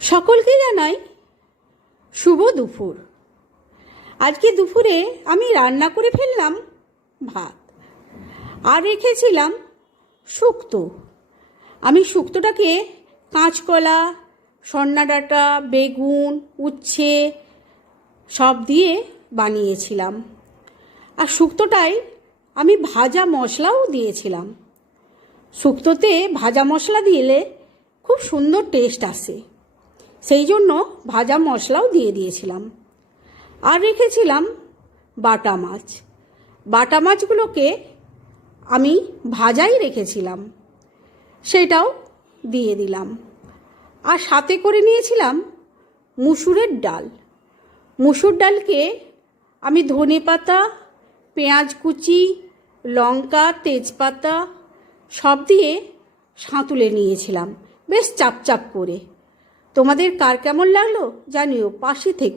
সকলকে জানাই শুভ দুপুর। আজকে দুপুরে আমি রান্না করে ফেললাম ভাত, আর রেখেছিলাম শুক্তো। আমি শুক্তোটাকে কাঁচকলা, সন্না ডাঁটা, বেগুন, উচ্ছে সব দিয়ে বানিয়েছিলাম। আর শুক্তোটায় আমি ভাজা মশলাও দিয়েছিলাম। শুক্তোতে ভাজা মশলা দিলে খুব সুন্দর টেস্ট আসে, সেই জন্য ভাজা মশলাও দিয়ে দিয়েছিলাম। আর রেখেছিলাম বাটা মাছ। বাটা মাছগুলোকে আমি ভাজাই রেখেছিলাম, সেটাও দিয়ে দিলাম। আর সাথে করে নিয়েছিলাম মুসুরের ডাল। মুসুর ডালকে আমি ধনেপাতা, পেঁয়াজ কুচি, লঙ্কা, তেজপাতা সব দিয়ে সাঁতুলে নিয়েছিলাম বেশ চাপ চাপ করে। তোমাদের কার কেমন লাগলো জানিও, পাশে থেকে।